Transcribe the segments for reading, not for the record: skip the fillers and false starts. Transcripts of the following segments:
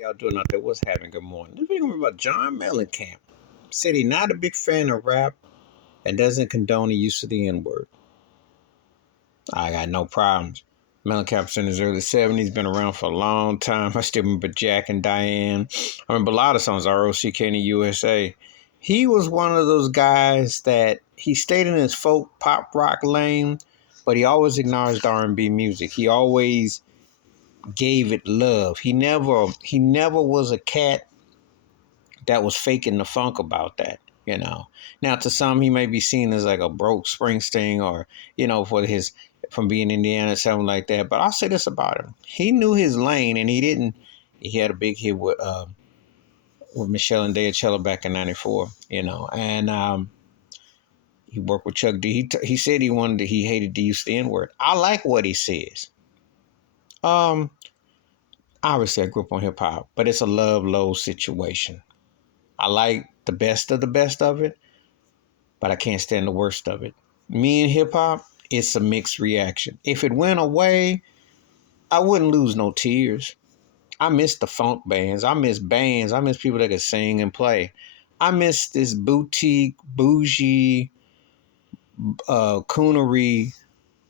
Y'all doing out there? What's happening? Good morning. This video about John Mellencamp. Said he's not a big fan of rap and doesn't condone the use of the N-word. I got no problems. Mellencamp's in his early 70s, been around for a long time. I still remember Jack and Diane. I remember a lot of songs, ROCK in the USA. He was one of those guys that he stayed in his folk pop rock lane, but he always acknowledged R&B music. He always gave it love. He never was a cat that was faking the funk about that. Now to some he may be seen as like a broke Springsteen or, for his from being Indiana, something like that. But I'll say this about him. He knew his lane and he had a big hit with Michelle and Deachella back in '94, and he worked with Chuck D. He said he hated the use of the N-word. I like what he says. Obviously I grew up on hip hop, but it's a love-low situation. I like the best of it, but I can't stand the worst of it. Me and hip hop, it's a mixed reaction. If it went away, I wouldn't lose no tears. I miss the funk bands. I miss bands. I miss people that could sing and play. I miss this boutique, bougie, coonery,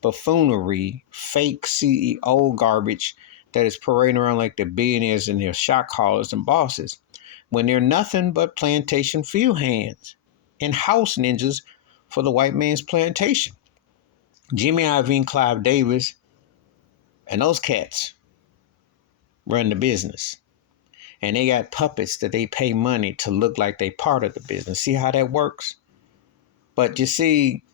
buffoonery, fake CEO garbage that is parading around like the billionaires and their shot callers and bosses, when they're nothing but plantation field hands and house ninjas for the white man's plantation. Jimmy Iovine, Clive Davis, and those cats run the business. And they got puppets that they pay money to look like they part of the business. See how that works? But you see,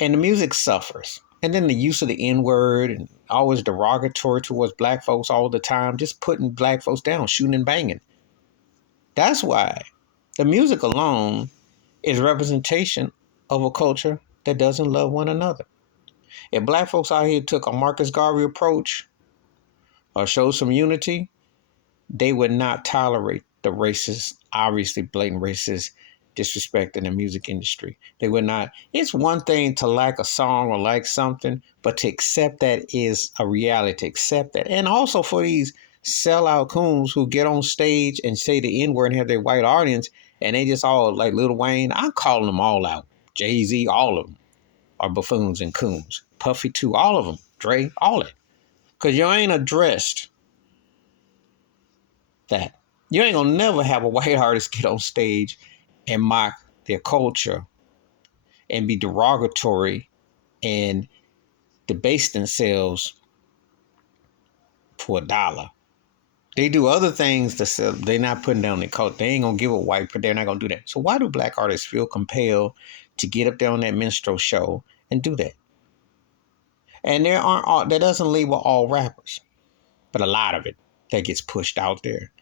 and the music suffers. And then the use of the N-word and always derogatory towards black folks all the time, just putting black folks down, shooting and banging. That's why the music alone is representation of a culture that doesn't love one another. If black folks out here took a Marcus Garvey approach or showed some unity, they would not tolerate the racist, obviously blatant racist disrespect in the music industry. They would not. It's one thing to like a song or like something, but to accept that is a reality, to accept that. And also for these sellout coons who get on stage and say the N-word and have their white audience, and they just all like Lil Wayne, I'm calling them all out. Jay-Z, all of them are buffoons and coons. Puffy too, all of them. Dre, all of it. Because you ain't addressed that. You ain't gonna never have a white artist get on stage and mock their culture and be derogatory and debase themselves for a dollar. They do other things to sell. They're not putting down their culture. They ain't gonna give a white, but they're not gonna do that. So why do black artists feel compelled to get up there on that minstrel show and do that? And that doesn't label all rappers, but a lot of it that gets pushed out there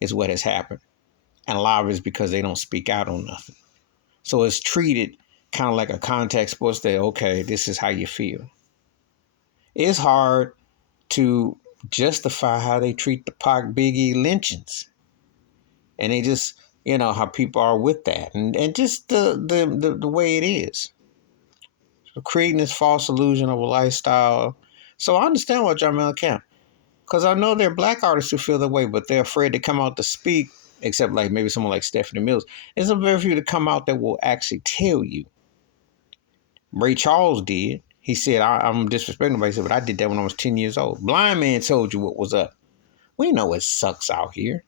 is what has happened. And a lot of it is because they don't speak out on nothing. So it's treated kind of like a contact sports that, okay, this is how you feel. It's hard to justify how they treat the Pac Biggie lynchings. And they just, how people are with that. And just the way it is. So creating this false illusion of a lifestyle. So I understand what John Mellencamp. Because I know there are black artists who feel that way, but they're afraid to come out to speak, except like maybe someone like Stephanie Mills. There's a very few to come out that will actually tell you. Ray Charles did. He said, I'm disrespecting nobody. He said, but I did that when I was 10 years old. Blind Man told you what was up. We know it sucks out here.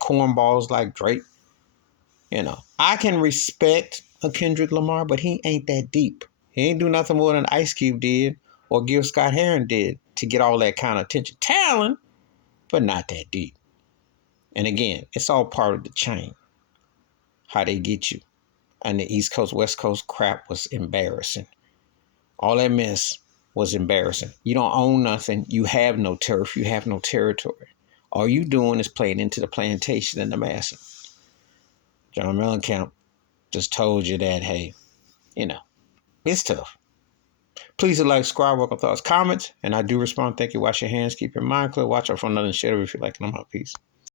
Cornballs like Drake. I can respect a Kendrick Lamar, but he ain't that deep. He ain't do nothing more than Ice Cube did or Gil Scott-Heron did to get all that kind of attention. Talent, but not that deep. And again, it's all part of the chain. How they get you. And the East Coast, West Coast crap was embarrassing. All that mess was embarrassing. You don't own nothing. You have no turf. You have no territory. All you doing is playing into the plantation and the massing. John Mellencamp just told you that, hey, it's tough. Please like, subscribe, welcome thoughts, comments, and I do respond. Thank you. Wash your hands. Keep your mind clear. Watch out for another shit if you like. And I'm out. Peace.